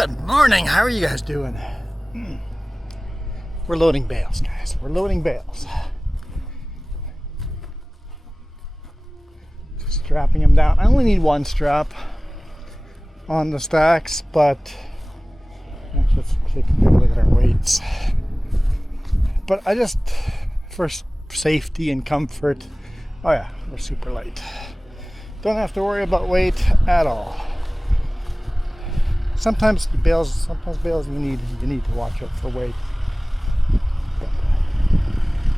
Good morning. How are you guys doing? We're loading bales, guys. We're loading bales. Strapping them down. I only need one strap on the stacks, but let's take a quick look at our weights. But I just, for safety and comfort, oh yeah, we're super light. Don't have to worry about weight at all. Sometimes bales you need to watch out for weight.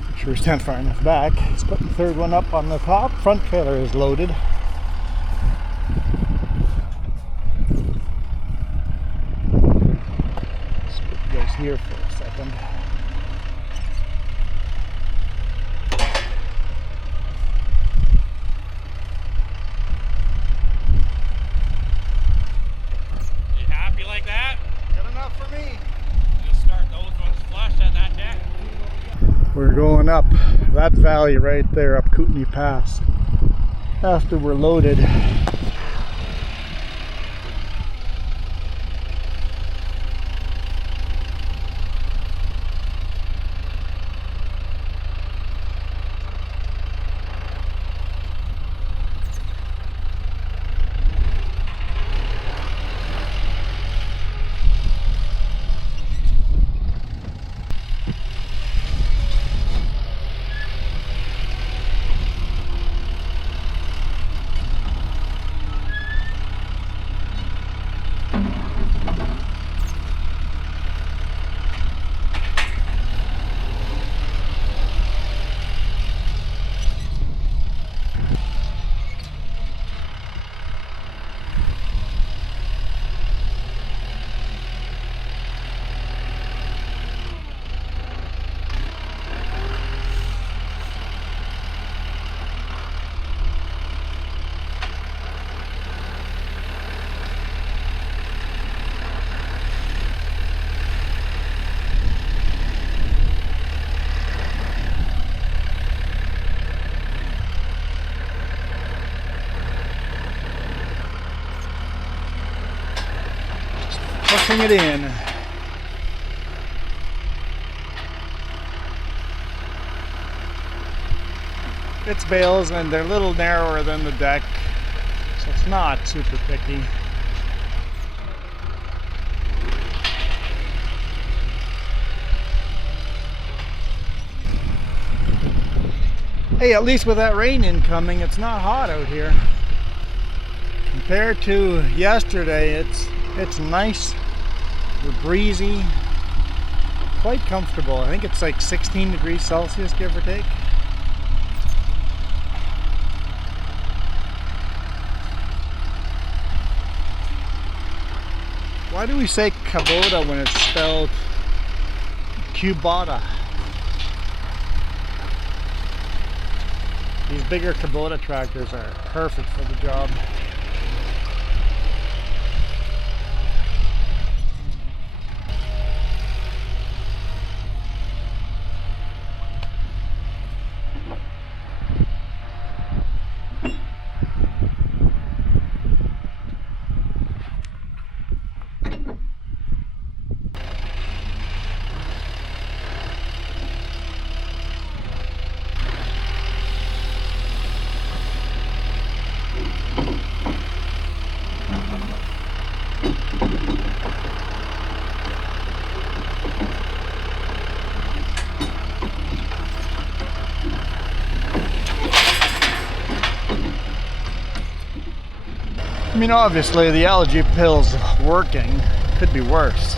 Make sure we stand far enough back. Let's put the third one up on the top. Front trailer is loaded. Let's put those here for a second. Like that? Good enough for me. Just start those ones flush at that deck. We're going up that valley right there, up Kootenai Pass, after we're loaded. Pushing it in. It's bales and they're a little narrower than the deck, so it's not super picky. Hey, at least with that rain incoming, it's not hot out here. Compared to yesterday, it's nice. We're breezy, quite comfortable. I think it's like 16 degrees Celsius, give or take. Why do we say Kubota when it's spelled Kubota? These bigger Kubota tractors are perfect for the job. I mean, obviously the allergy pill's working. Could be worse.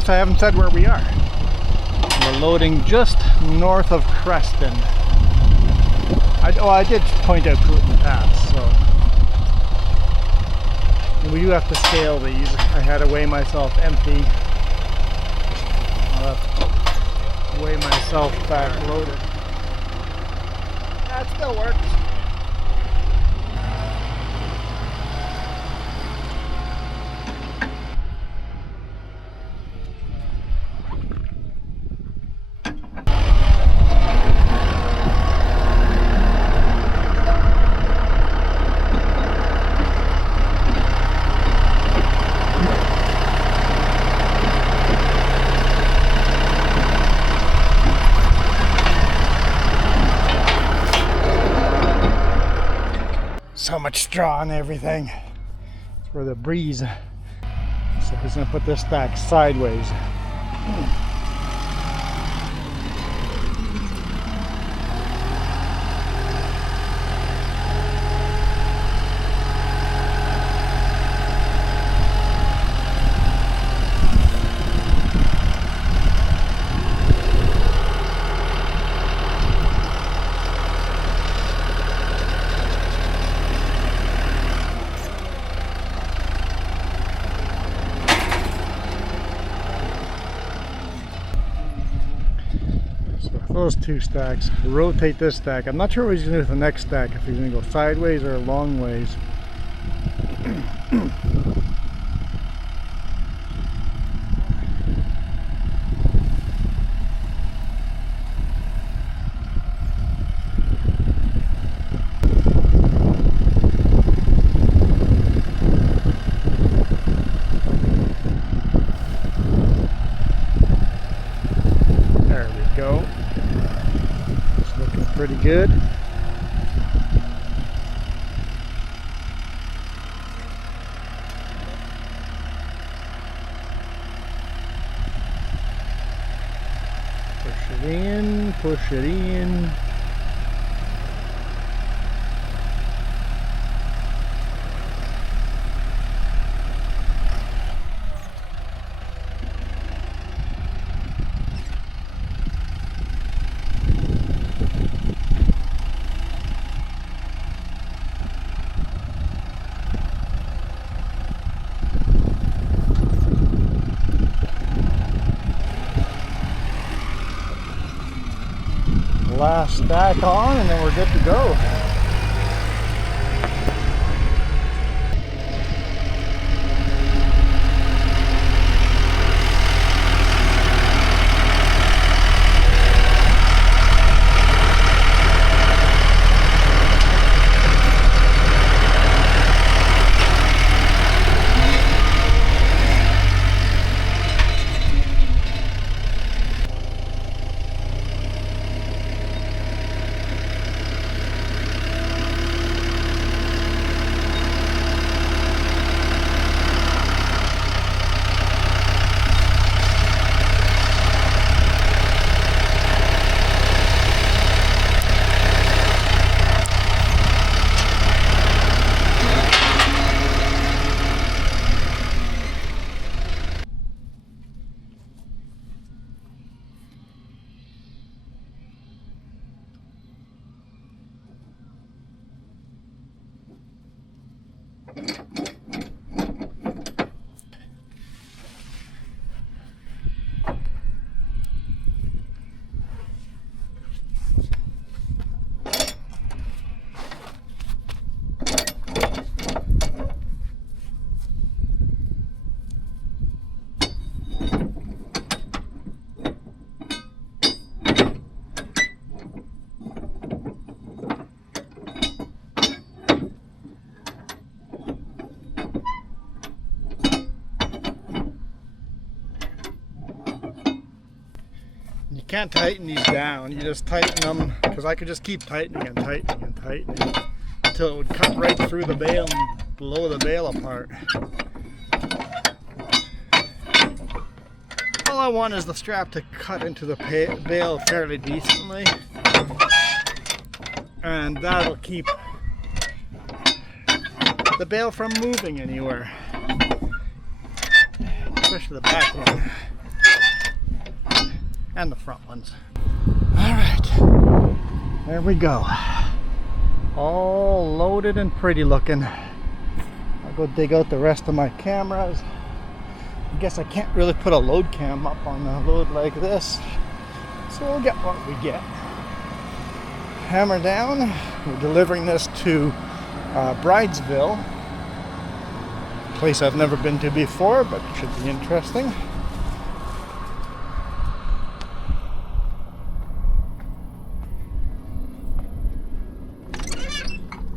guess I haven't said where we are. We're loading just north of Creston. I did point out Coot in the past, so. And we do have to scale these. I had to weigh myself empty. I'll have to weigh myself back loaded. That still works. So much straw and everything. It's for the breeze. So he's gonna put this stack sideways. Those two stacks, rotate this stack. I'm not sure what he's gonna do with the next stack, if he's gonna go sideways or long ways. There we go. Pretty good. Push it in, push it in. Last stack on and then we're good to go. You can't tighten these down, you just tighten them, because I could just keep tightening and tightening and tightening until it would cut right through the bale and blow the bale apart. All I want is the strap to cut into the bale fairly decently, and that'll keep the bale from moving anywhere, especially the back one. and the front ones. All right, there we go. All loaded and pretty looking. I'll go dig out the rest of my cameras. I guess I can't really put a load cam up on a load like this, so we'll get what we get. Hammer down. We're delivering this to Bridesville, a place I've never been to before, but it should be interesting.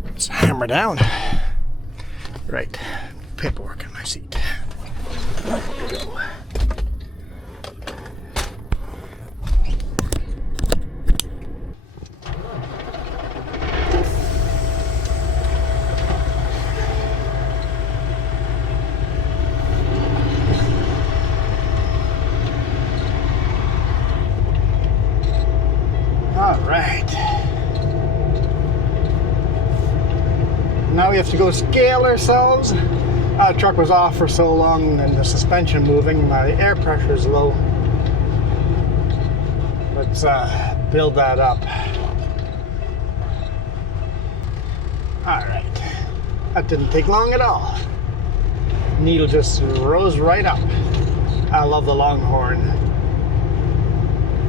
Let's hammer down. Right, paperwork in my seat. There we go. All right. Now we have to go scale ourselves. The truck was off for so long and the suspension moving, my air pressure is low. Let's build that up. Alright, that didn't take long at all. Needle just rose right up. I love the longhorn.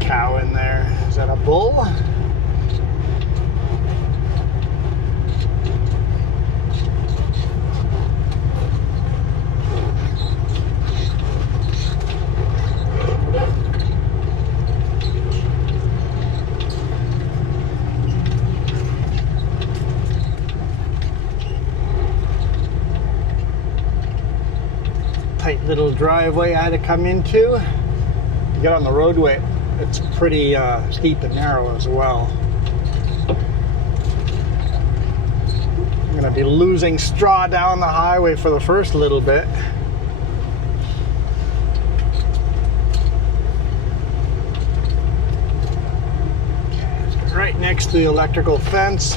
Cow in there. Is that a bull? Tight little driveway I had to come into. You get on the roadway, it's pretty steep and narrow as well. I'm gonna be losing straw down the highway for the first little bit. Right next to the electrical fence.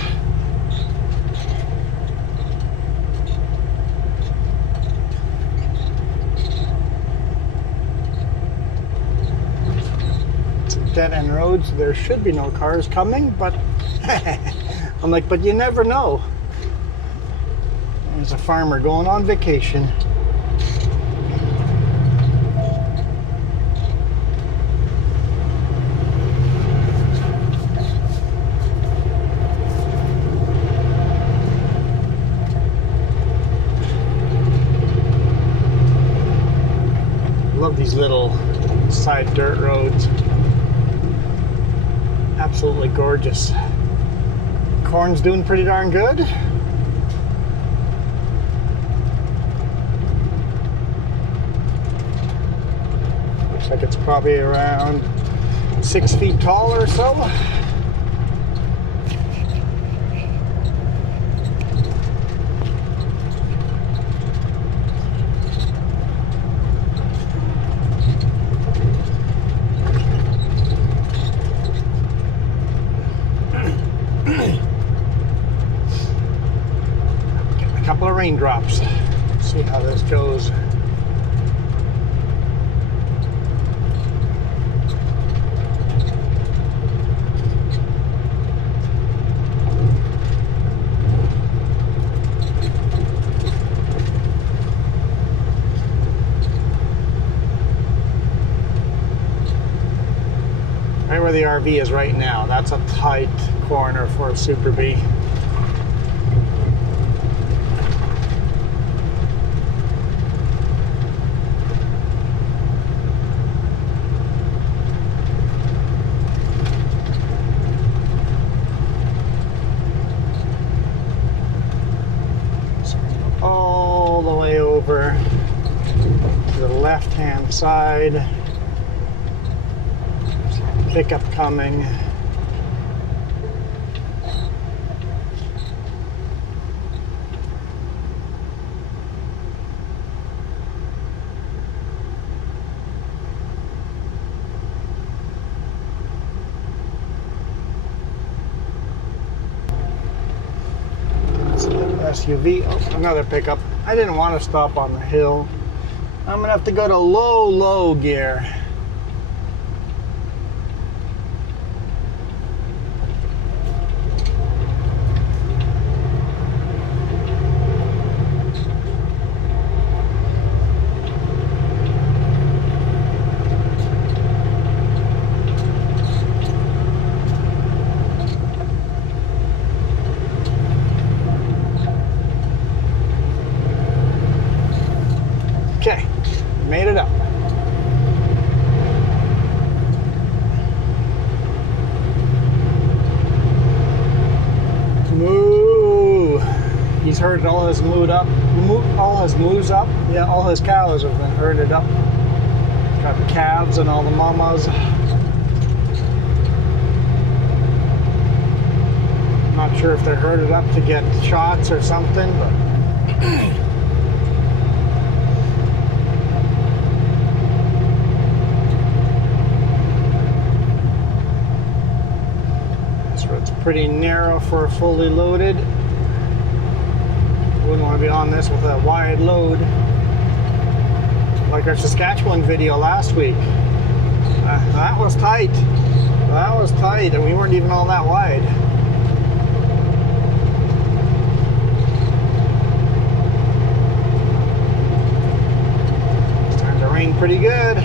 Dead-end roads, there should be no cars coming, but I'm like, but you never know. There's a farmer going on vacation. Love these little side dirt roads. Absolutely gorgeous. Corn's doing pretty darn good. Looks like it's probably around 6 feet tall or so. Raindrops. See how this goes. Right where the RV is right now. That's a tight corner for a Super B. Over to the left-hand side. Pickup coming. SUV. Oh, another pickup. I didn't want to stop on the hill. I'm gonna have to go to low gear. herded all his moves up. Yeah, all his cows have been herded up. Got the calves and all the mamas. Not sure if they're herded up to get shots or something, but this road's pretty narrow for fully loaded. Wouldn't want to be on this with a wide load. Like our Saskatchewan video last week. That was tight. That was tight, and we weren't even all that wide. It's starting to rain pretty good.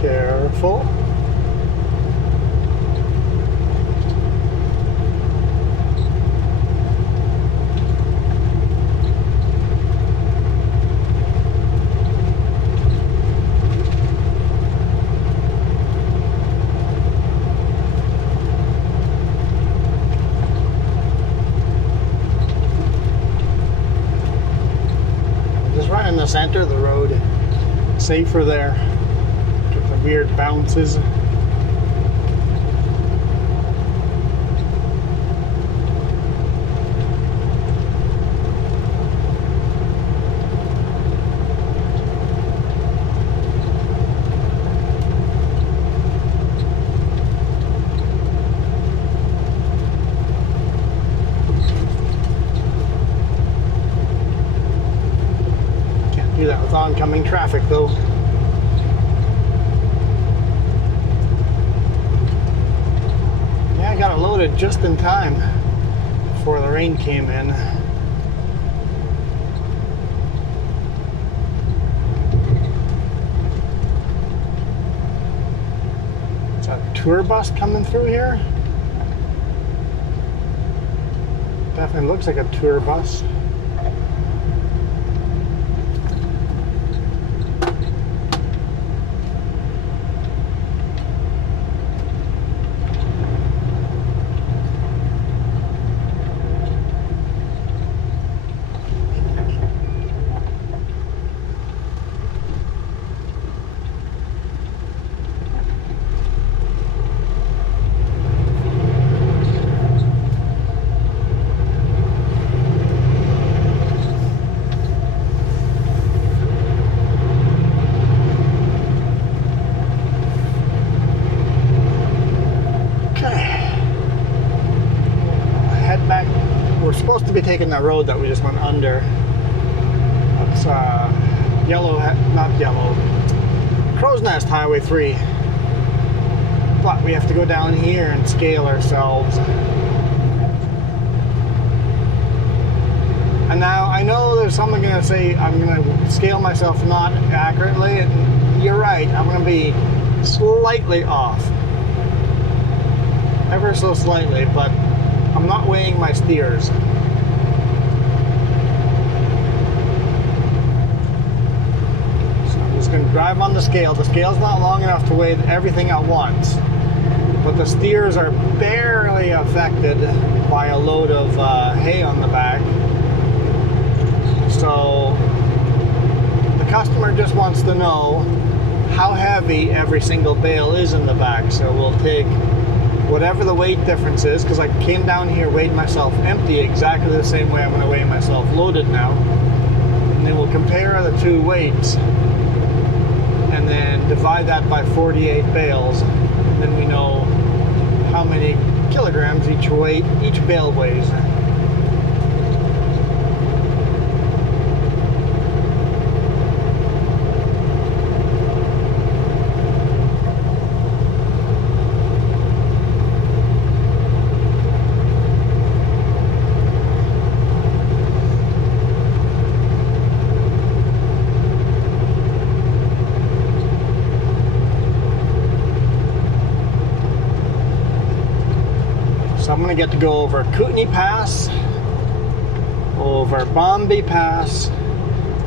Careful. Just right in the center of the road. Safer there. Weird bounces. Can't do that with oncoming traffic though. I got it loaded just in time before the rain came in. Is that a tour bus coming through here? Definitely looks like a tour bus. Be taking that road that we just went under. That's not yellow, Crow's Nest Highway 3. But we have to go down here and scale ourselves. And now I know there's someone gonna say I'm gonna scale myself not accurately, and you're right, I'm gonna be slightly off. Ever so slightly, but I'm not weighing my steers. Can drive on the scale. The scale's not long enough to weigh everything at once, but the steers are barely affected by a load of hay on the back. So the customer just wants to know how heavy every single bale is in the back. So we'll take whatever the weight difference is, because I came down here, weighed myself empty exactly the same way I'm going to weigh myself loaded now, and then we'll compare the two weights and then divide that by 48 bales, and then we know how many kilograms each bale weighs. I get to go over Kootenai Pass, over Bombay Pass,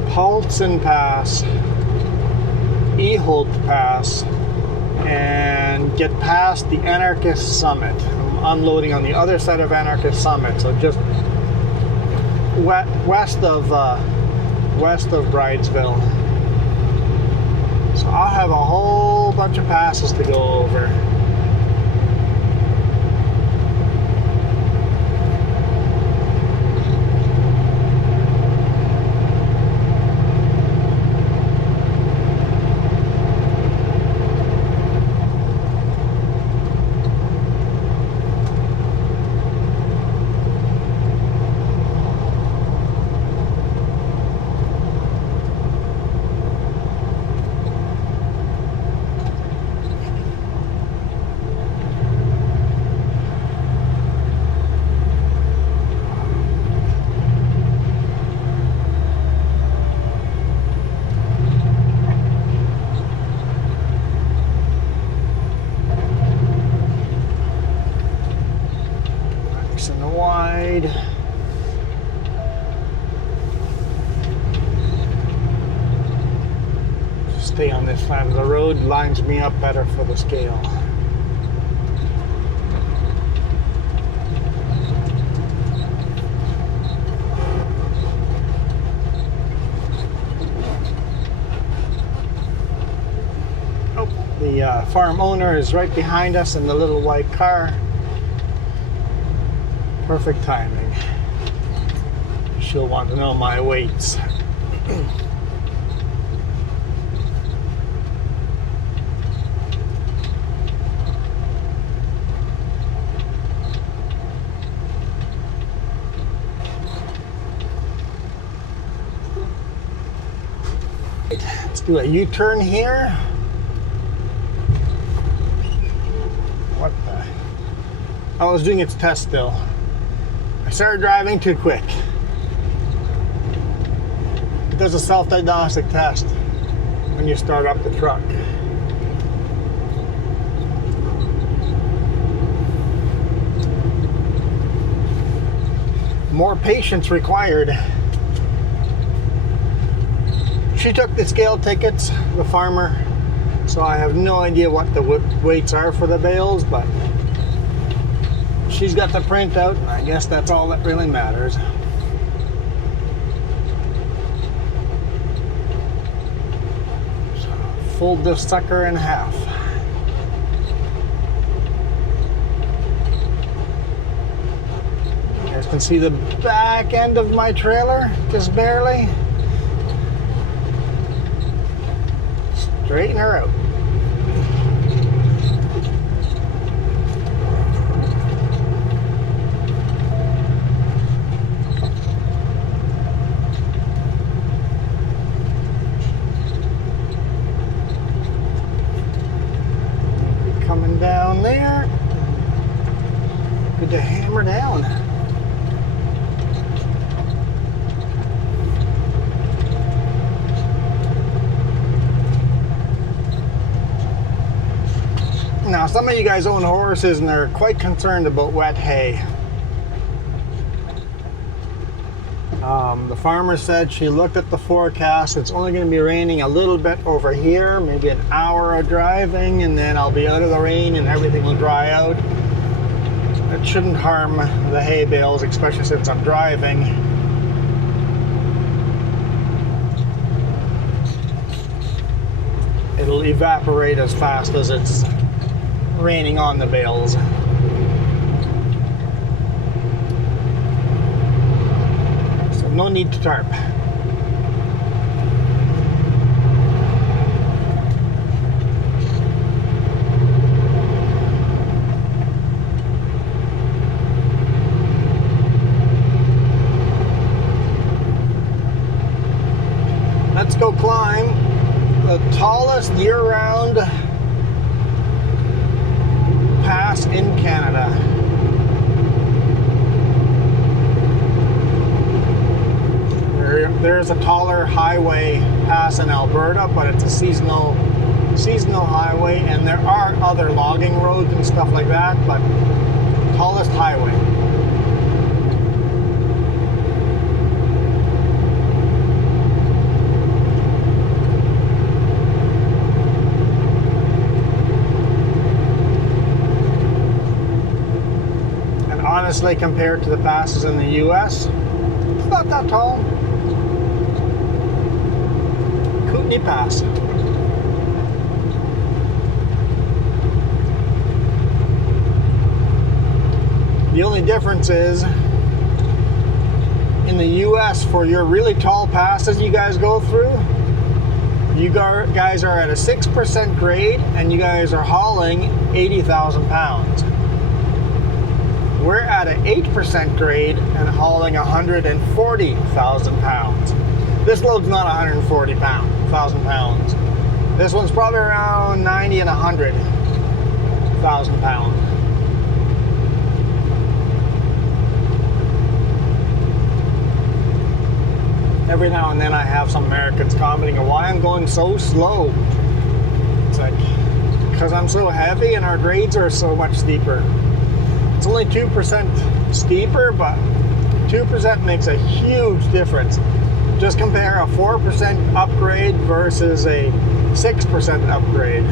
Paulson Pass, Eholt Pass, and get past the Anarchist Summit. I'm unloading on the other side of Anarchist Summit, so just west of Bridesville. So I'll have a whole bunch of passes to go over. Stay on this side of the road, lines me up better for the scale. Oh, the farm owner is right behind us in the little white car. Perfect timing. She'll want to know my weights. Let's do a U-turn here. What the? I was doing its test still. I started driving too quick. It does a self-diagnostic test when you start up the truck. More patience required. She took the scale tickets, the farmer, so I have no idea what the weights are for the bales, but she's got the printout, and I guess that's all that really matters. So, fold this sucker in half. You guys can see the back end of my trailer, just barely. Straighten her out. Coming down there. Good to hammer down. Now, some of you guys own horses and they're quite concerned about wet hay. The farmer said she looked at the forecast. It's only going to be raining a little bit over here, maybe an hour of driving, and then I'll be out of the rain and everything will dry out. It shouldn't harm the hay bales, especially since I'm driving. It'll evaporate as fast as it's raining on the bales. So no need to tarp. Let's go climb the tallest year-round pass in Canada. There's a taller highway pass in Alberta, but it's a seasonal highway, and there are other logging roads and stuff like that, but tallest highway. And honestly, compared to the passes in the US, it's not that tall. Kootenai Pass. The only difference is in the US, for your really tall passes you guys go through, you guys are at a 6% grade and you guys are hauling 80,000 pounds. We're at an 8% grade and hauling 140,000 pounds. This load's not 140,000 pounds. This one's probably around 90 and 100,000 pounds. Every now and then I have some Americans commenting on why I'm going so slow. It's like, because I'm so heavy and our grades are so much steeper. It's only 2% steeper, but 2% makes a huge difference. Just compare a 4% upgrade versus a 6% upgrade.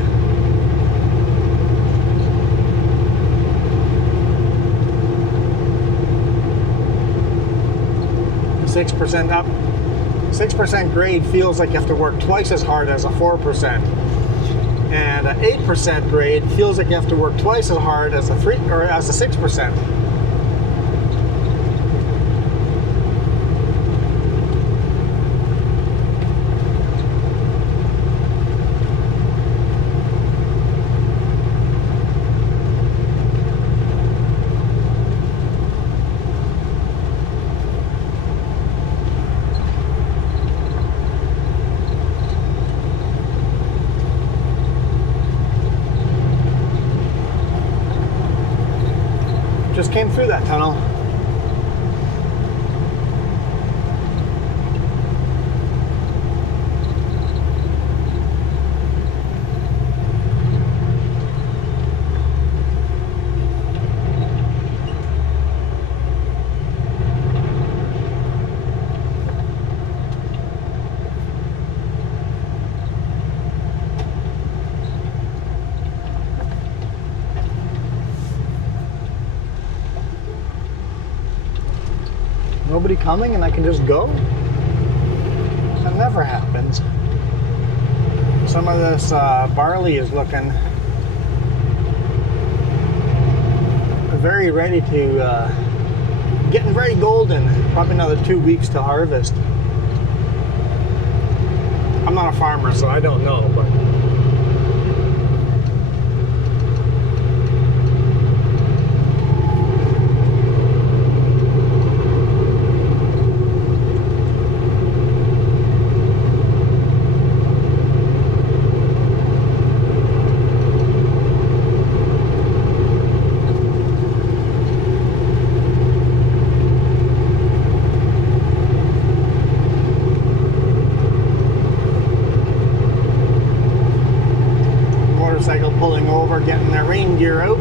A 6% grade feels like you have to work twice as hard as a 4%. And an 8% grade feels like you have to work twice as hard as a 6%. Just came through that tunnel. Nobody coming and I can just go? That never happens. Some of this barley is looking very ready to, getting very golden. Probably another 2 weeks to harvest. I'm not a farmer, so I don't know, but pulling over, getting their rain gear out.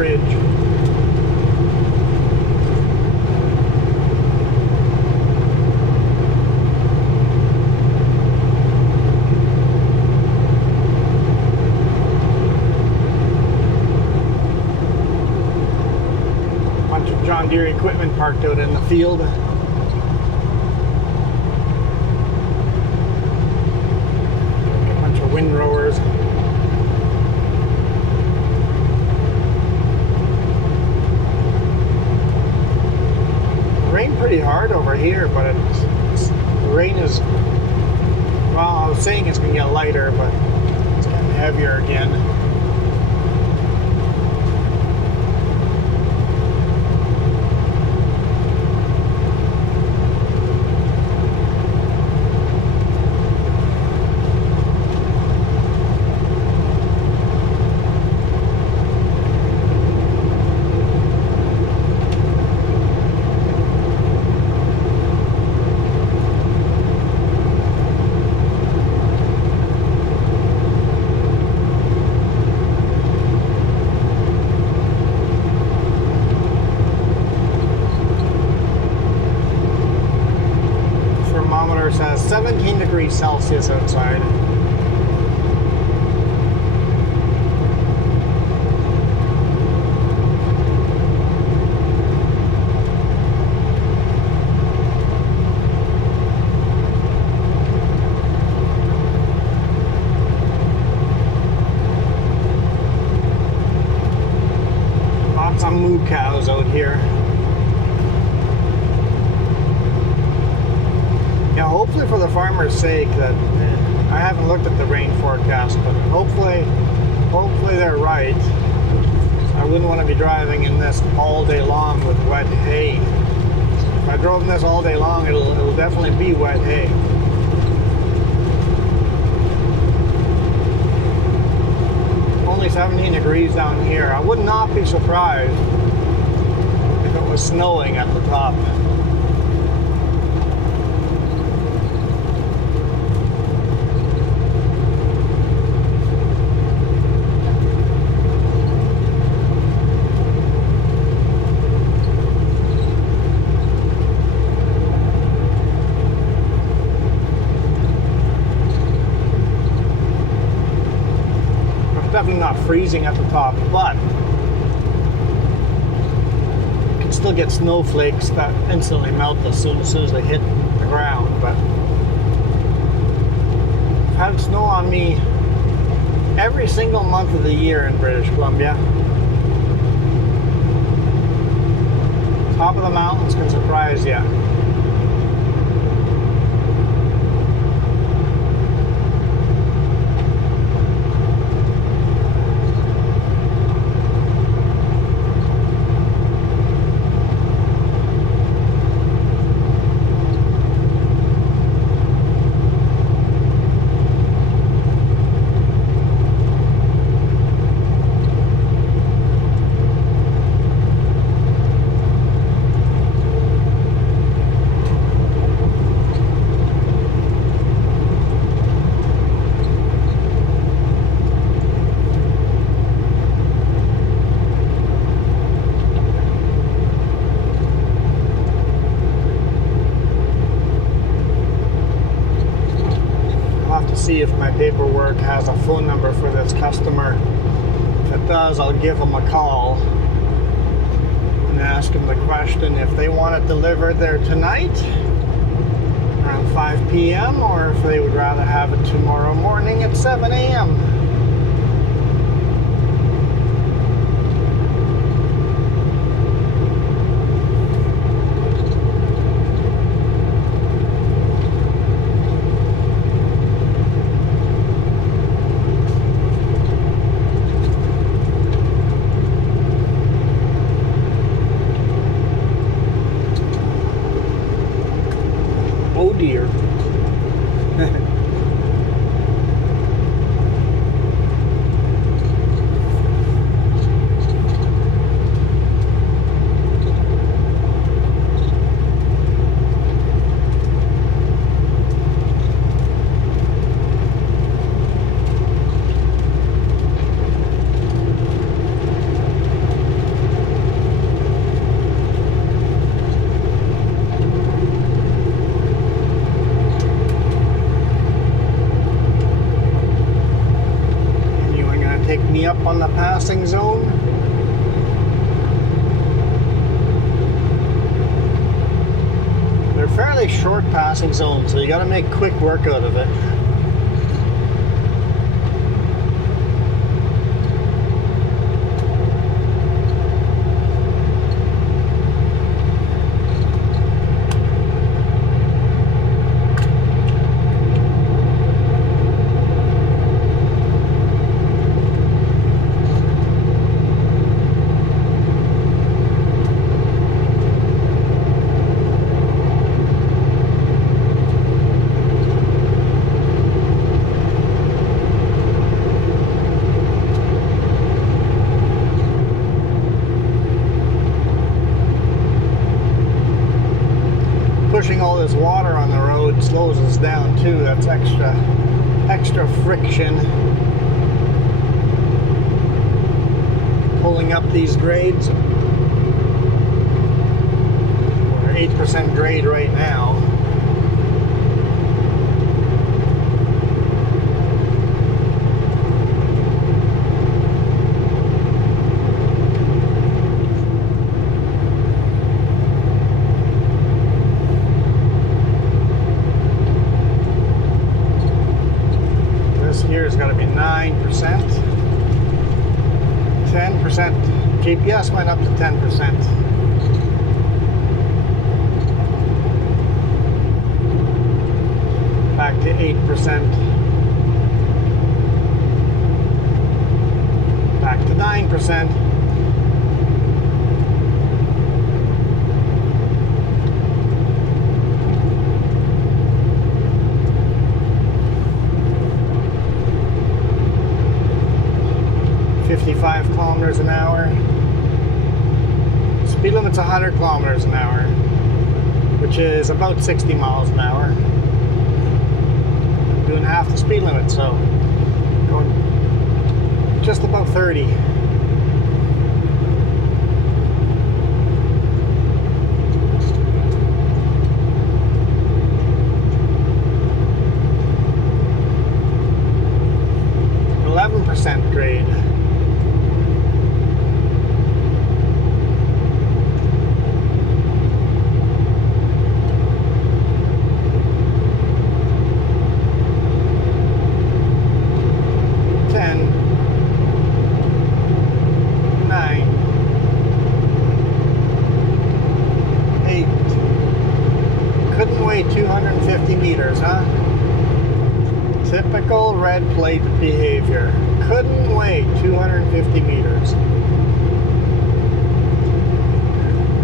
bridge. Bunch of John Deere equipment parked out in the field. Windrowers. Rained pretty hard over here, but the rain is, well, I was saying it's going to get lighter, but it's getting heavier again. Says 17 degrees Celsius outside. Lots of moo cows out here. Yeah, hopefully for the farmer's sake that I haven't looked at the rain forecast, but hopefully they're right. I wouldn't want to be driving in this all day long with wet hay. If I drove in this all day long, it'll definitely be wet hay. Only 17 degrees down here. I would not be surprised if it was snowing at the top. Definitely not freezing at the top, but you can still get snowflakes that instantly melt as soon as they hit the ground. But I've had snow on me every single month of the year in British Columbia. Top of the mountains can surprise you. See if my paperwork has a phone number for this customer. If it does, I'll give them a call and ask them the question if they want it delivered there tonight around 5 p.m. or if they would rather have it tomorrow morning at 7 a.m. on the passing zone. They're fairly short passing zones, so you got to make quick work out of it. Pushing all this water on the road slows us down too. That's extra friction pulling up these grades. We're 8% grade right now. Here's got to be 9%. 10%. GPS went up to 10%. Back to 8%. Back to 9%. .55 kilometers an hour. Speed limit's 100 kilometers an hour, which is about 60 miles an hour. Doing half the speed limit, so going just about 30. .11% grade. Typical red plate behavior. Couldn't wait 250 meters.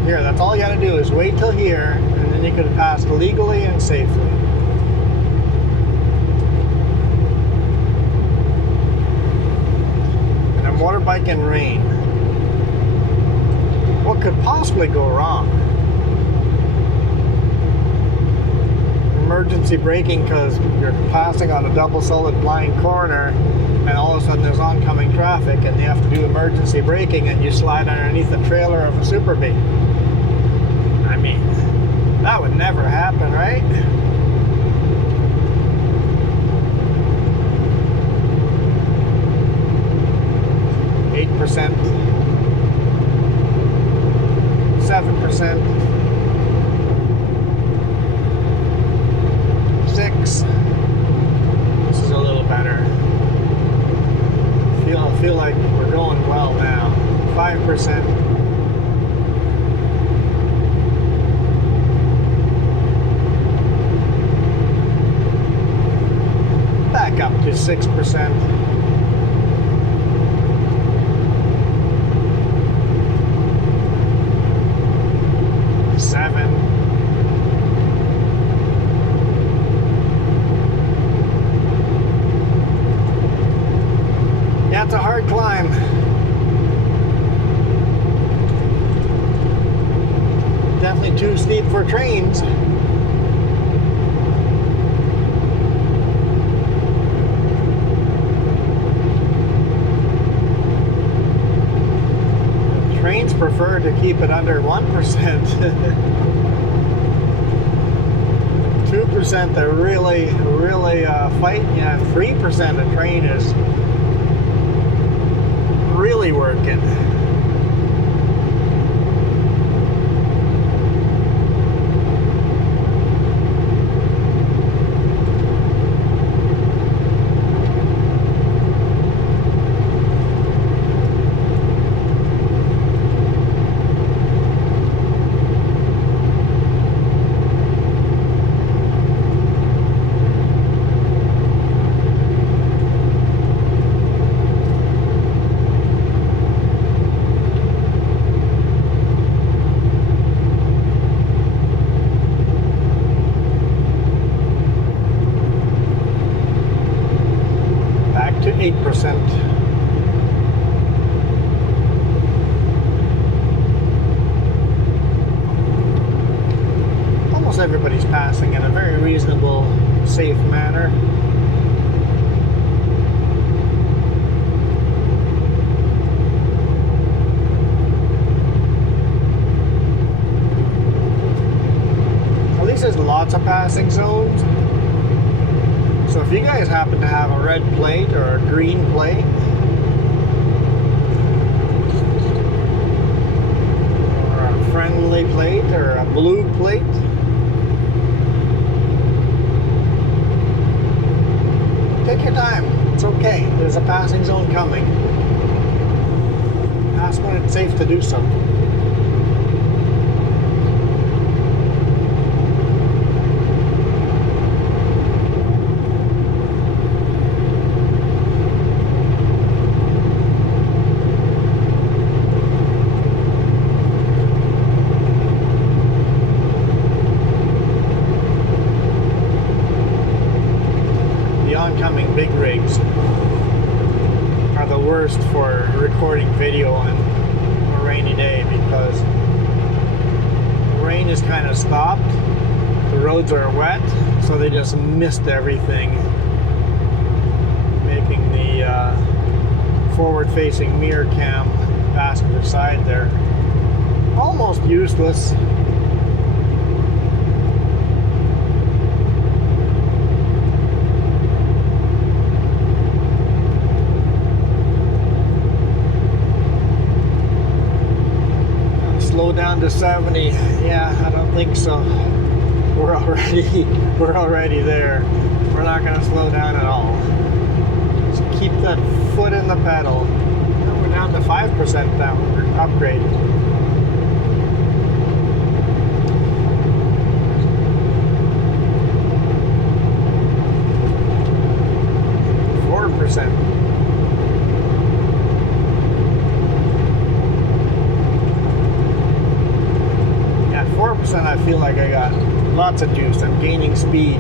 Here, that's all you gotta do is wait till here, and then you could pass legally and safely. And a motorbike in rain. What could possibly go wrong? Emergency braking because you're passing on a double solid blind corner and all of a sudden there's oncoming traffic and you have to do emergency braking and you slide underneath the trailer of a Super B. I mean, that would never happen, right? .8%, 7%. 6. This is a little better. I feel like we're going well now. 5%. Back up to 6%. 7. Yeah, it's a hard climb. Definitely too steep for trains. Trains prefer to keep it under 1%. 2% they're really fighting. Yeah, 3% a train is working. Back to 8%. Almost everybody's passing in a very reasonable, safe manner. At least there's lots of passing zones. So if you guys happen to have a red plate or a green plate, or a friendly plate or a blue plate, take your time. It's okay. There's a passing zone coming. Ask when it's safe to do so. Oncoming big rigs are the worst for recording video on a rainy day because the rain is kind of stopped, the roads are wet, so they just missed everything, making the forward-facing mirror cam passenger side there almost useless. Slow down to 70. Yeah, I don't think so. We're already there. We're not going to slow down at all. Just keep that foot in the pedal. Now we're down to 5% now. We're upgraded. I feel like I got lots of juice. I'm gaining speed.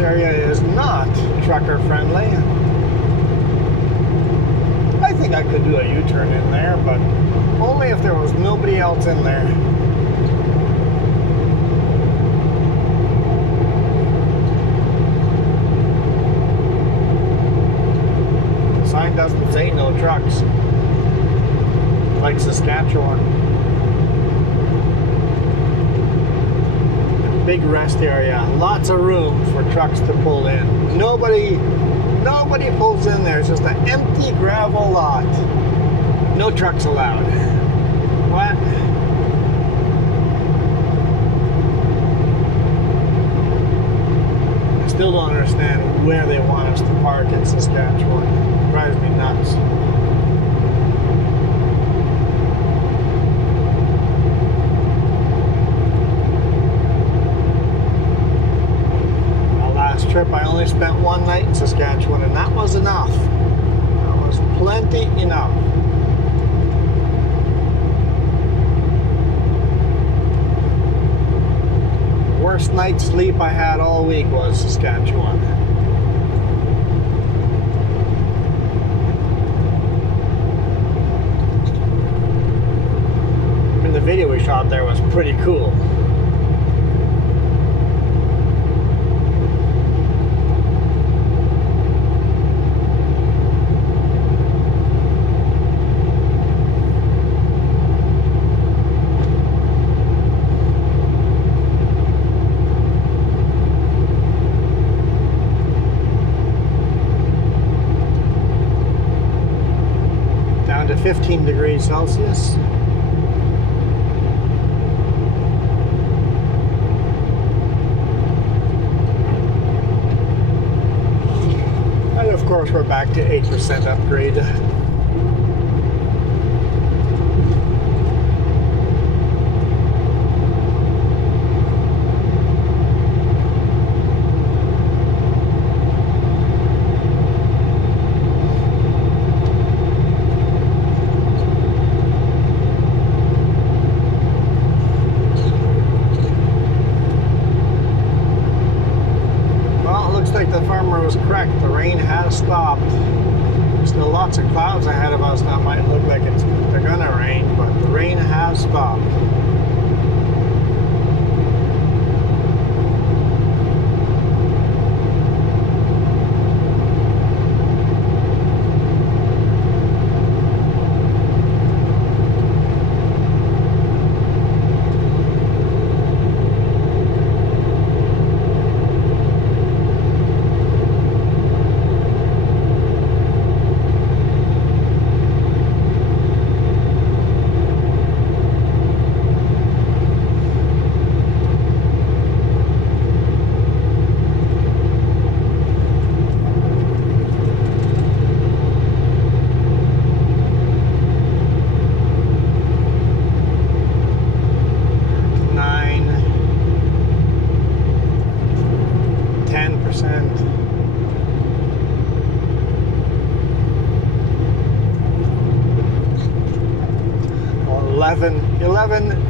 Area is not trucker friendly. I think I could do a U-turn in there, but only if there was nobody else in there. The sign doesn't say no trucks, like Saskatchewan. Big rest area, lots of room for trucks to pull in. Nobody pulls in there. It's just an empty gravel lot. No trucks allowed. What? I still don't understand where they want us to park in Saskatchewan. It drives me nuts. Trip, I only spent one night in Saskatchewan, and that was enough. That was plenty enough. Worst night's sleep I had all week was Saskatchewan. the video we shot there was pretty cool. Down to 15 degrees Celsius. And of course we're back to 8% upgrade. The farmer was correct. The rain has stopped. Still lots of clouds ahead of us that might look like they're gonna rain, but the rain has stopped.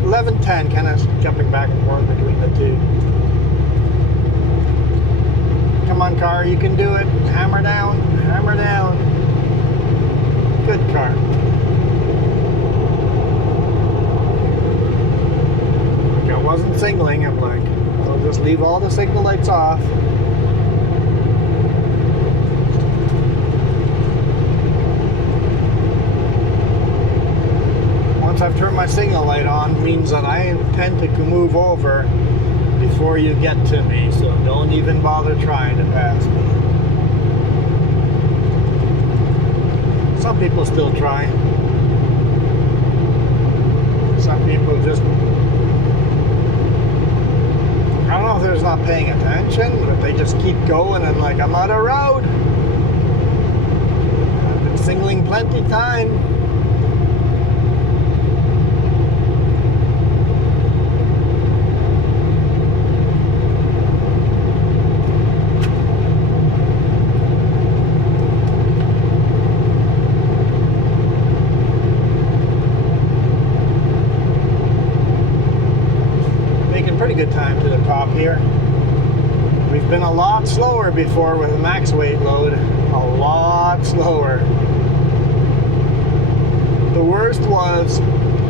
Eleven, 10, kind of jumping back and forth between the two. Come on, car, you can do it. Hammer down, hammer down. Good car. I wasn't signaling. I'm like, I'll just leave all the signal lights off. Once I've turned my signal light on, means that I intend to move over before you get to me, so don't even bother trying to pass me. Some people still try. Some people just, I don't know if they're just not paying attention, but they just keep going and like, I'm on a road. I've been signaling plenty time. Pretty good time to the top here. We've been a lot slower before with a max weight load. A lot slower. The worst was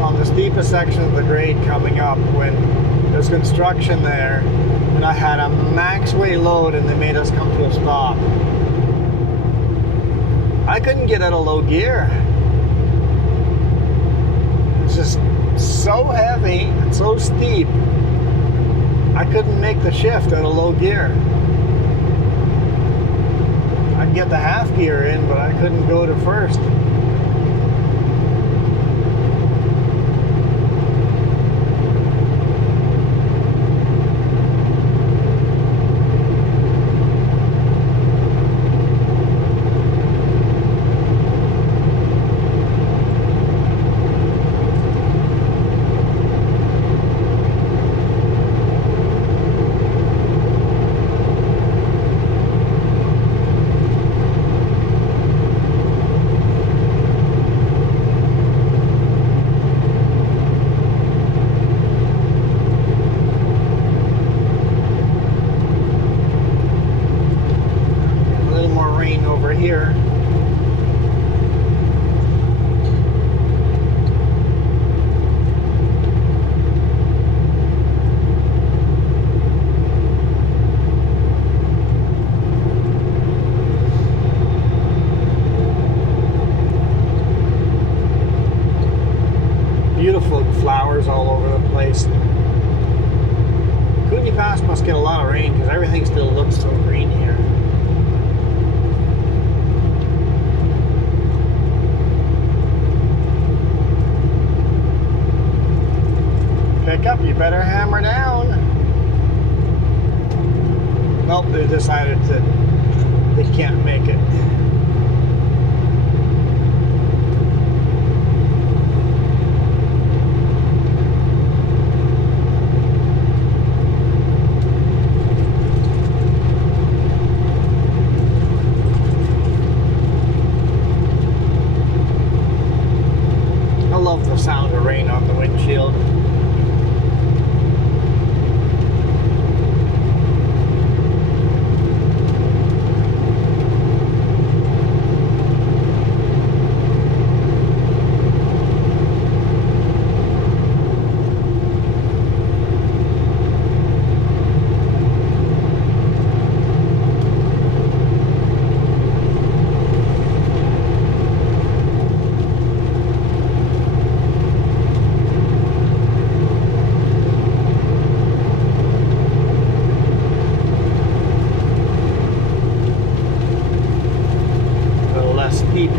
on the steepest section of the grade coming up when there's construction there and I had a max weight load and they made us come to a stop. I couldn't get out of low gear. It's just so heavy and so steep. I couldn't make the shift out of low gear. I'd get the half gear in, but I couldn't go to first. flowers all over the place. Coogee Pass must get a lot of rain because everything still looks so green here. Pick up, you better hammer down. Nope, they decided that they can't make it. I love the sound of rain on the windshield.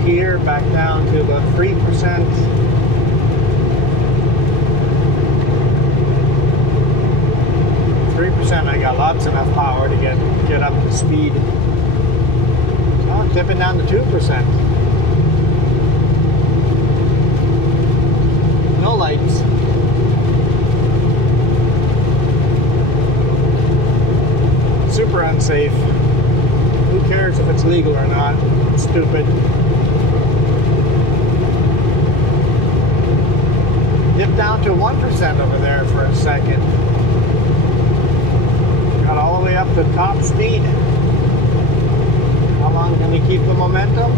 Here back down to about 3%. 3%, I got lots enough power to get up to speed. Oh, tipping down to 2%. No lights. Super unsafe. Who cares if it's legal or not? It's stupid. Dip down to 1% over there for a second. Got all the way up to top speed. How long can we keep the momentum?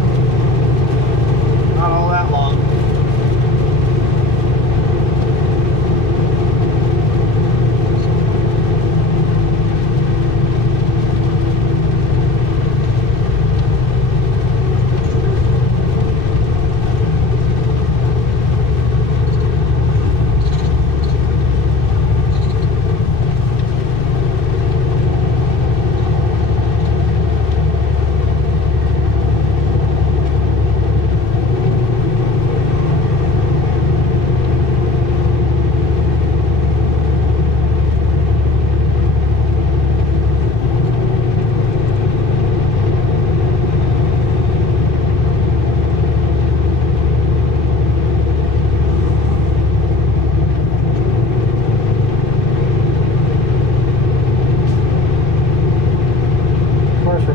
Not all that long.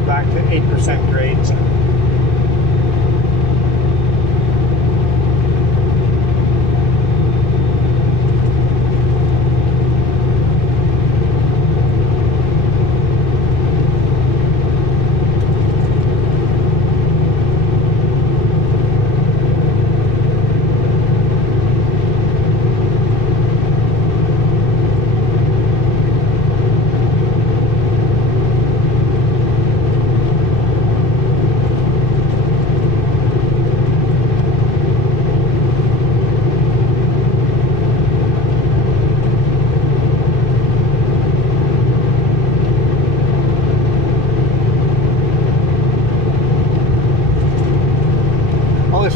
Back to 8% grades.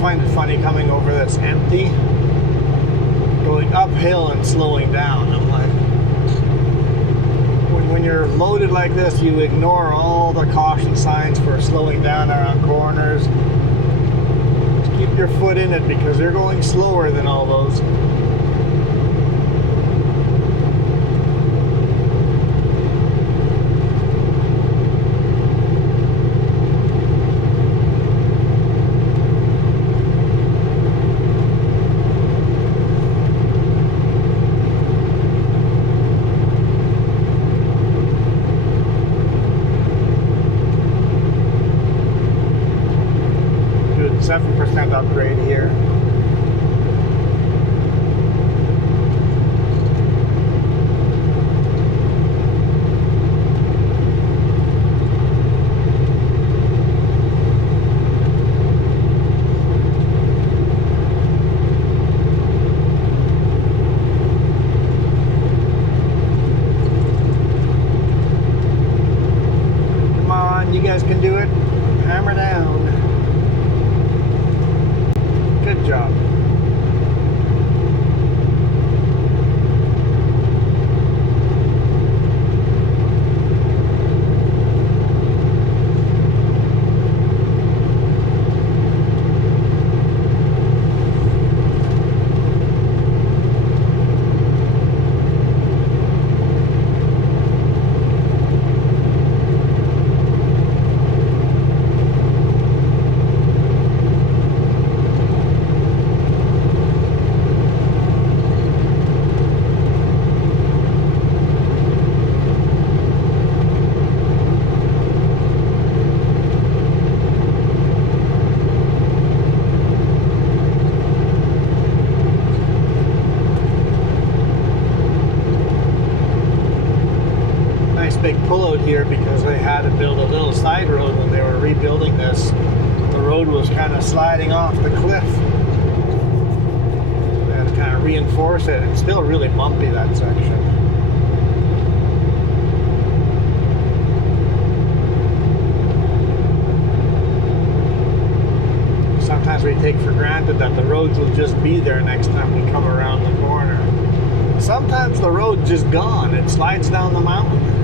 Find it funny coming over this empty, going uphill and slowing down. I'm like, when you're loaded like this, you ignore all the caution signs for slowing down around corners. Just keep your foot in it because you're going slower than all those. Good 7% upgrade here. big pullout here because they had to build a little side road when they were rebuilding this. The road was kind of sliding off the cliff. They had to kind of reinforce it. It's still really bumpy, that section. Sometimes we take for granted that the roads will just be there next time we come around the corner. Sometimes the road's just gone. It slides down the mountain.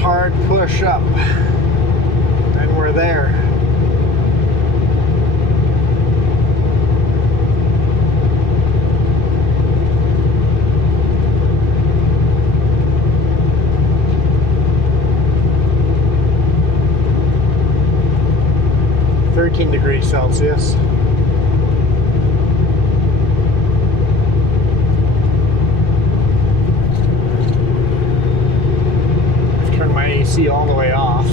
Hard push up and we're there. -13°C. AC all the way off.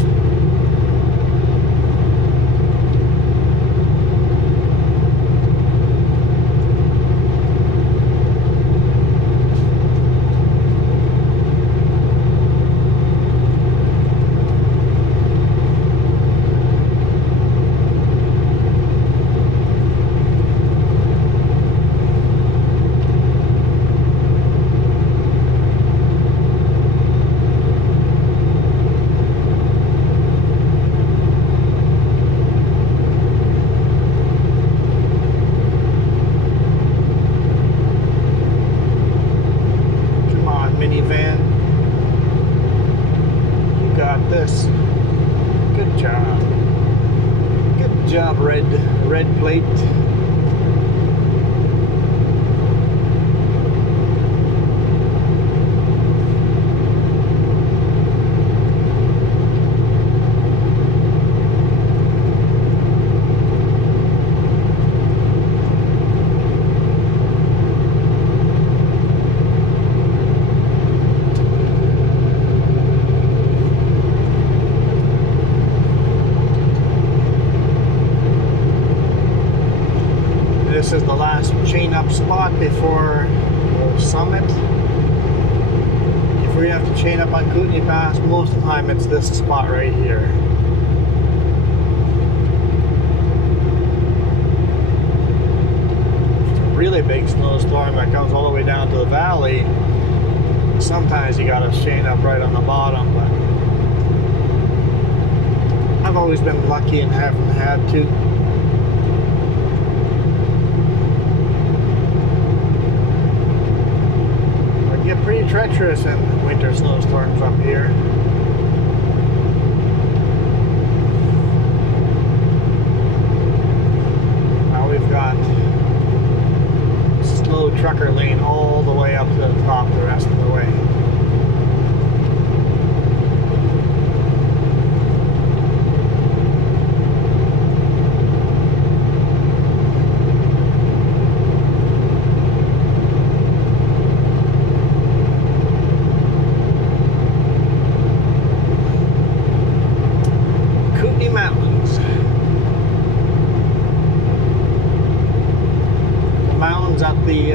This. Good job. Good job, red plate. This is the last chain up spot before the summit. If we have to chain up on Kootenai Pass, most of the time it's this spot right here. It's a really big snowstorm that comes all the way down to the valley. Sometimes you gotta chain up right on the bottom, but I've always been lucky and haven't had to. Get pretty treacherous in winter snowstorms up here. Now we've got slow trucker lane all the way up to the top the rest of the way. At the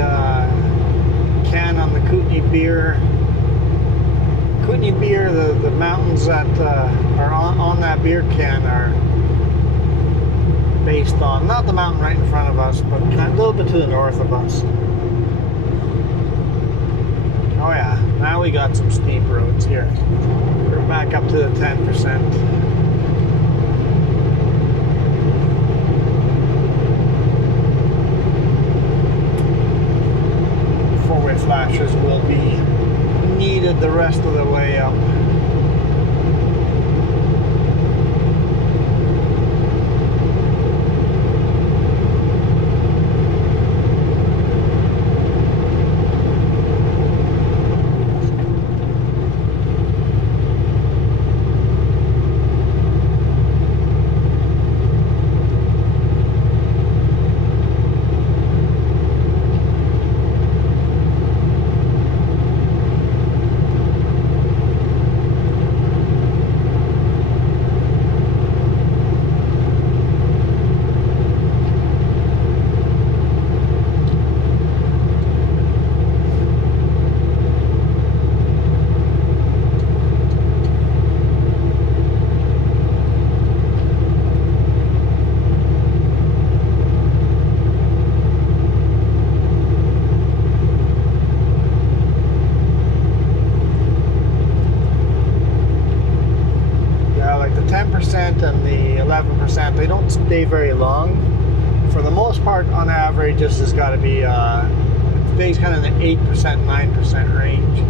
can on the Kootenai beer. The mountains that are on that beer can are based on, not the mountain right in front of us, but a little bit to the north of us. Oh yeah, now we got some steep roads here. We're back up to the 10%. Flashes will be needed the rest of the way up. 10% and the 11%, they don't stay very long. For the most part, on average, this has got to be, it stays kind of in the 8%, 9% range.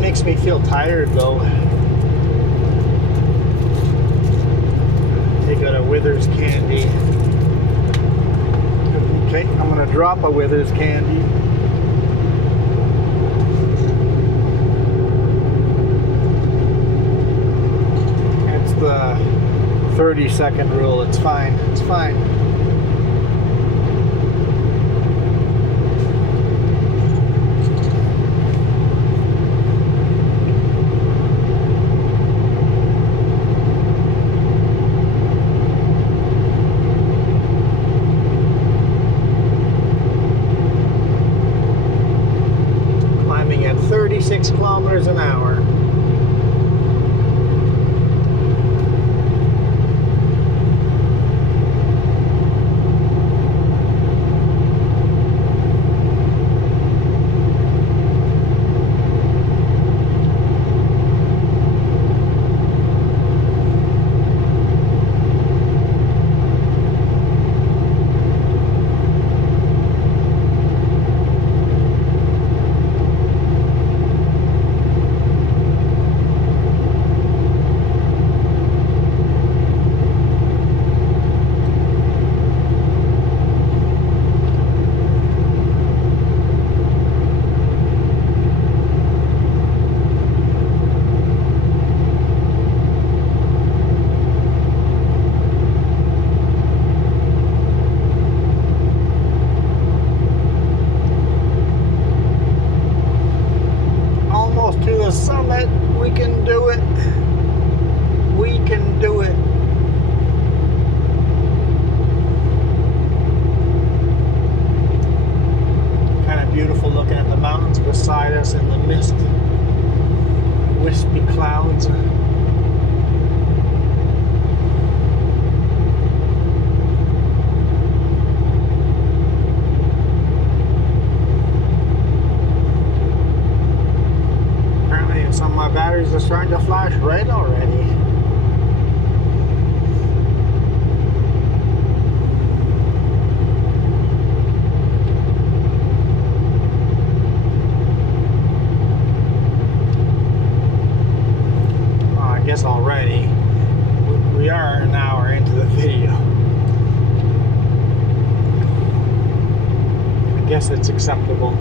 Makes me feel tired though. Take out a Withers candy. Okay, I'm gonna drop a Withers candy. It's the 30-second rule. It's fine. It's fine. At 36 kilometers an hour. Summit, we can do it. We can do it. Kind of beautiful looking at the mountains beside us in the mist, wispy clouds. Some of my batteries are starting to flash red already. I guess already. We are an hour into the video. I guess it's acceptable.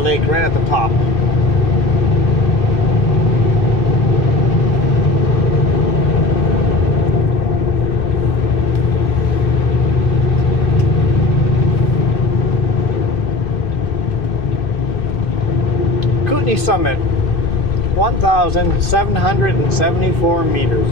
lake right at the top. Summit, 1,774 meters.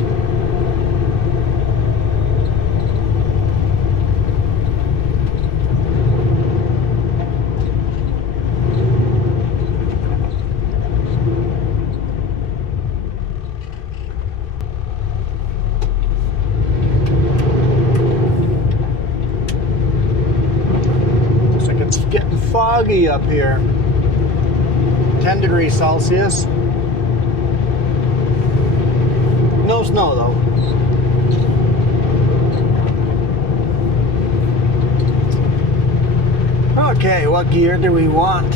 Looks like it's getting foggy up here. 10 degrees Celsius. No snow though. Okay, what gear do we want?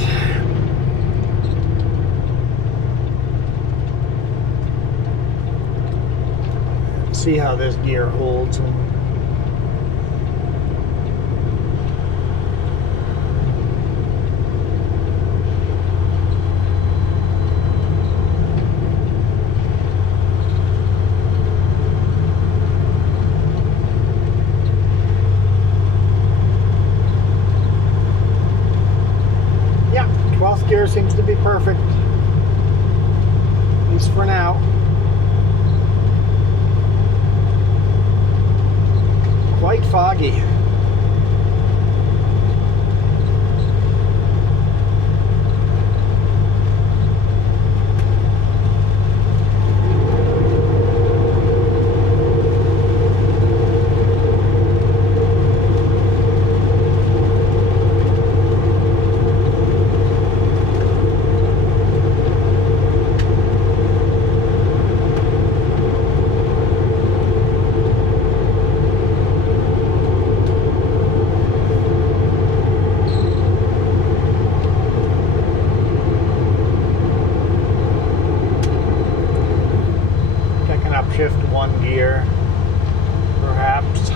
Let's see how this gear holds. Gear seems to be perfect, at least for now. Quite foggy. Shift one gear, perhaps.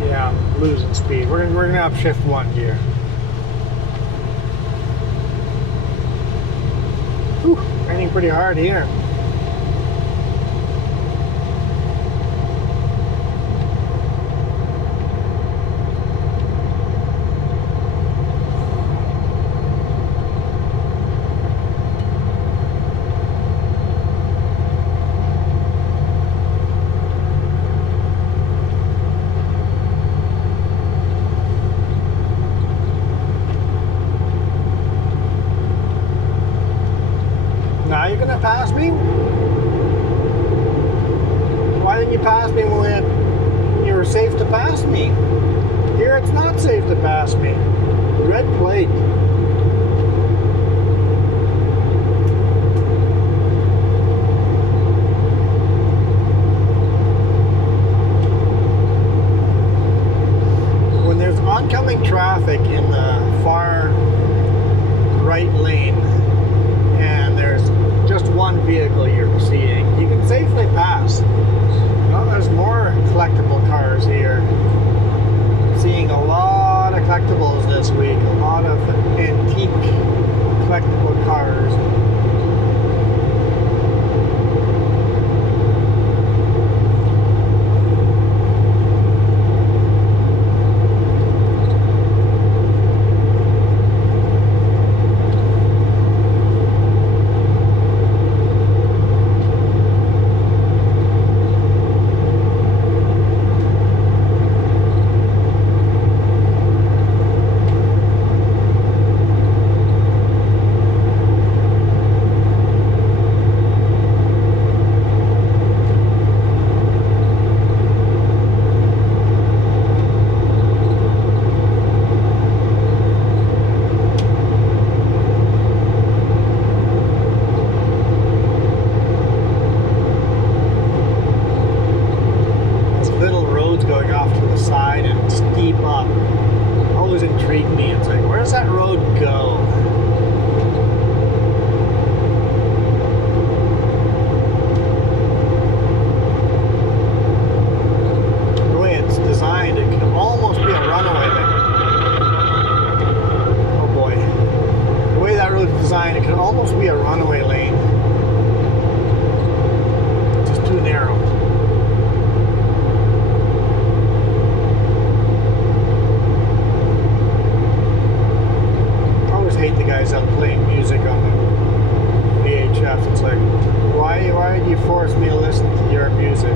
Yeah, I'm losing speed. We're gonna upshift one gear. Whew, raining pretty hard here. Now you're gonna pass me? Why didn't you pass me when you were safe to pass me? Here it's not safe to pass me. Red plate. When there's oncoming traffic in the far right lane, and there's just one vehicle you're seeing, you can safely pass. Well, there's more collectible cars here. I'm seeing a lot of collectibles this week, a lot of antique collectible cars. almost be a runaway lane. Just too narrow. I always hate the guys that play music on the VHF. It's like, why do you force me to listen to your music?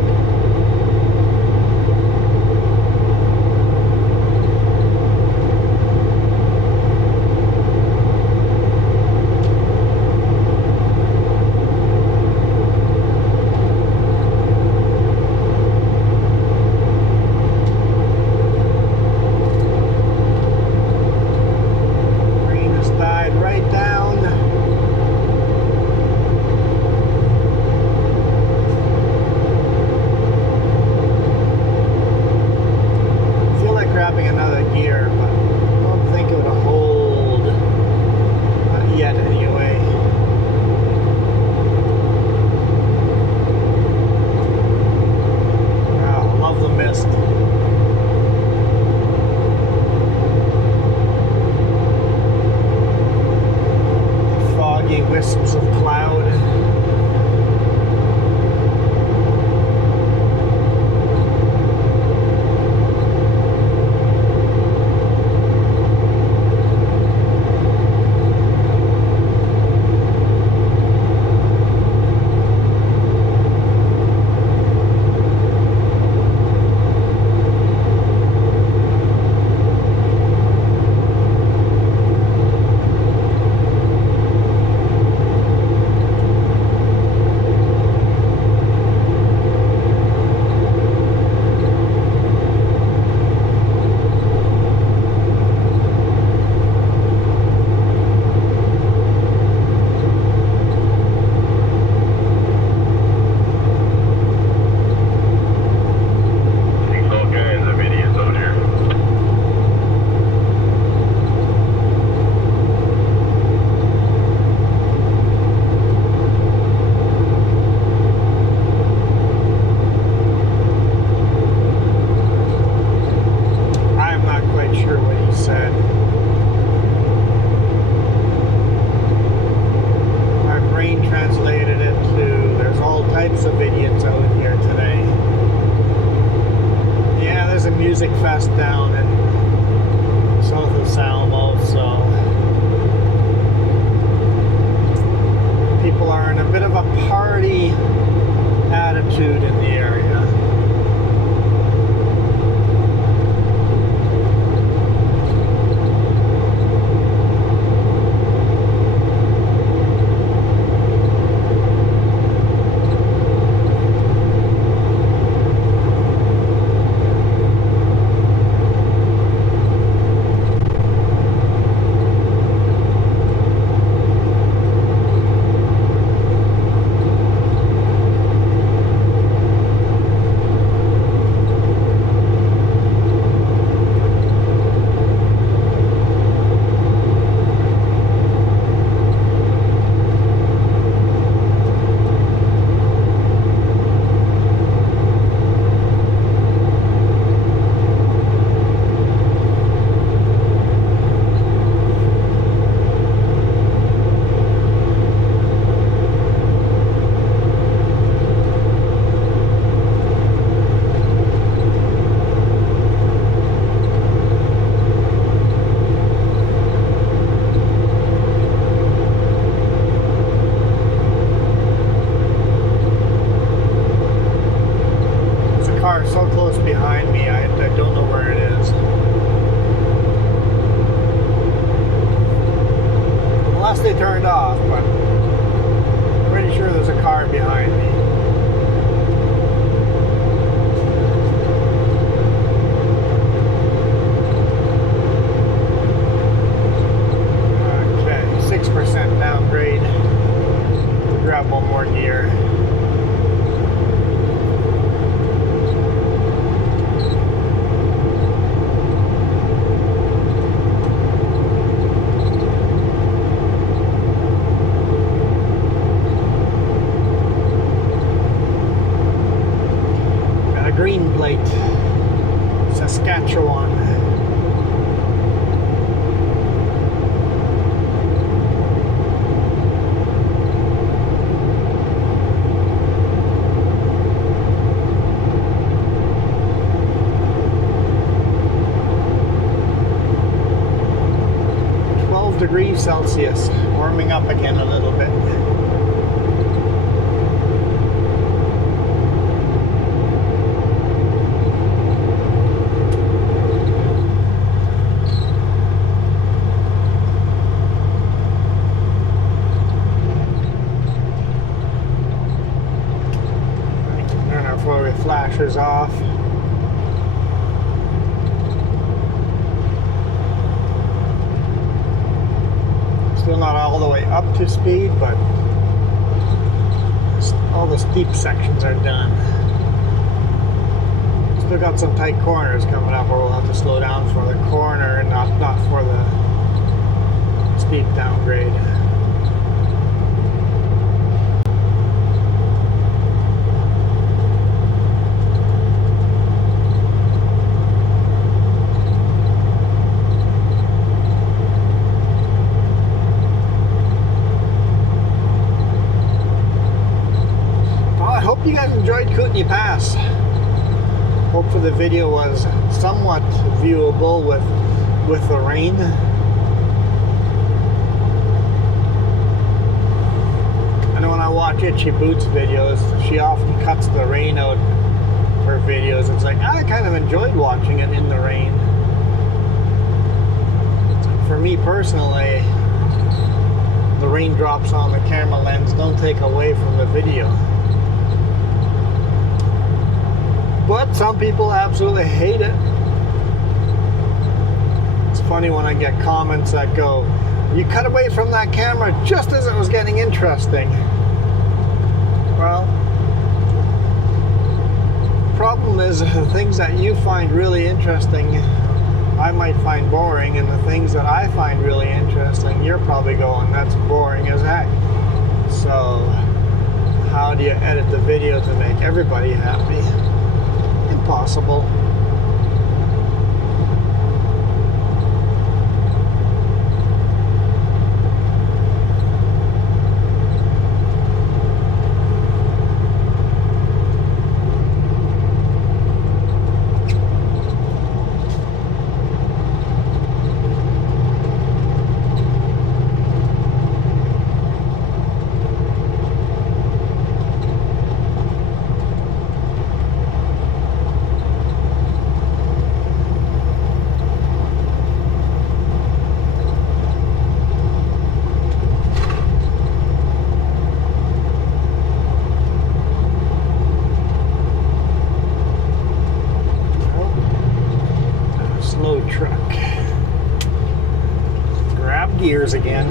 Wisps of cloud. Music fest down in south of Salmo, so people are in a bit of a party attitude in the area. So close behind me, I don't know where it is. Unless they turned off, but I'm pretty sure there's a car behind me. Okay, 6% downgrade. Grab one more gear. 12 degrees Celsius, warming up again a little bit. Turn our four-way flashers off. Still not all the way up to speed, but all the steep sections are done. Still got some tight corners coming up where we'll have to slow down for the corner and not for the steep downgrade. You guys enjoyed Kootenai Pass. Hopefully the video was somewhat viewable with the rain. I know when I watch Itchy Boots videos, she often cuts the rain out of her videos. It's like, I kind of enjoyed watching it in the rain. For me personally, the raindrops on the camera lens don't take away from the video. But some people absolutely hate it. It's funny when I get comments that go, you cut away from that camera just as it was getting interesting. Well, problem is the things that you find really interesting, I might find boring, and the things that I find really interesting, you're probably going, that's boring as heck. So, how do you edit the video to make everybody happy? Impossible. Truck. Grab gears again.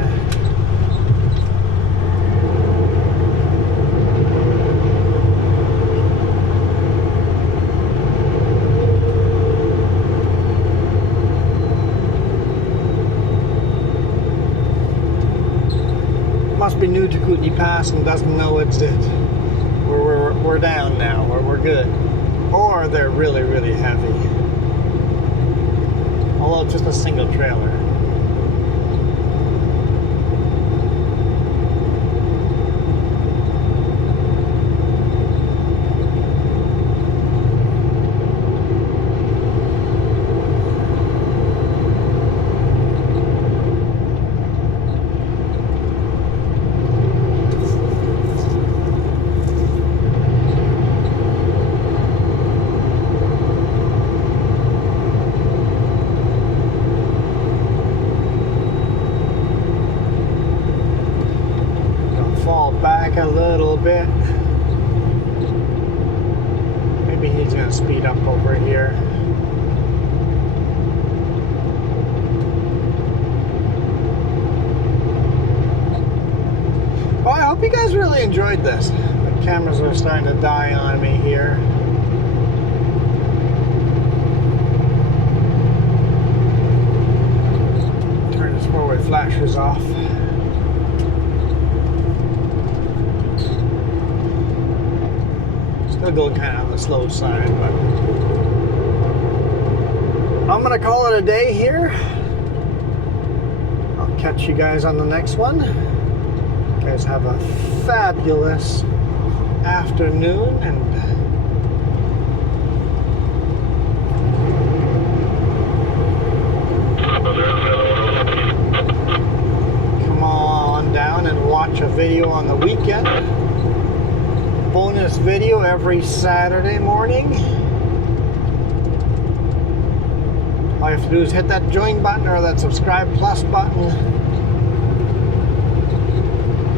Must be new to Kootenai Pass and doesn't know it's it. We're down now, or we're good. Or they're really, really heavy. Although it's just a single trailer. A little bit. Maybe he's gonna speed up over here. Well, I hope you guys really enjoyed this. The cameras are starting to die on me here. Turn his forward flashers off. Still going kind of on the slow side, but I'm gonna call it a day here. I'll catch you guys on the next one. You guys have a fabulous afternoon, and watch a video on the weekend. Bonus video every Saturday morning. All you have to do is hit that join button or that subscribe plus button.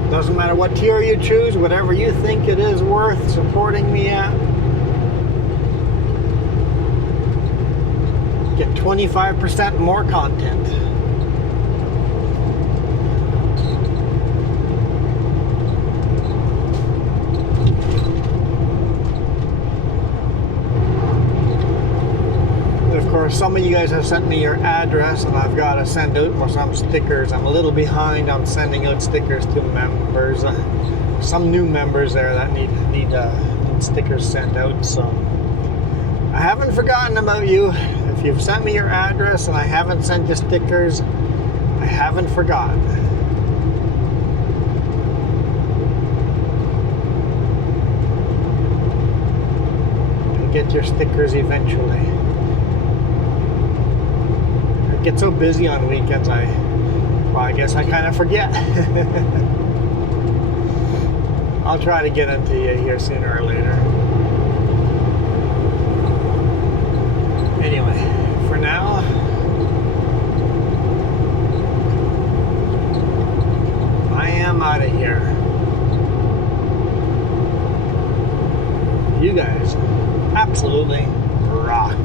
Doesn't matter what tier you choose, whatever you think it is worth supporting me at. Get 25% more content. Of course, some of you guys have sent me your address, and I've got to send out some stickers. I'm a little behind on sending out stickers to members. Some new members there that need stickers sent out. So I haven't forgotten about you. If you've sent me your address and I haven't sent you stickers, I haven't forgotten. You'll get your stickers eventually. I get so busy on weekends, I guess I kind of forget. I'll try to get into you here sooner or later. Anyway, for now, I am out of here. You guys absolutely rock.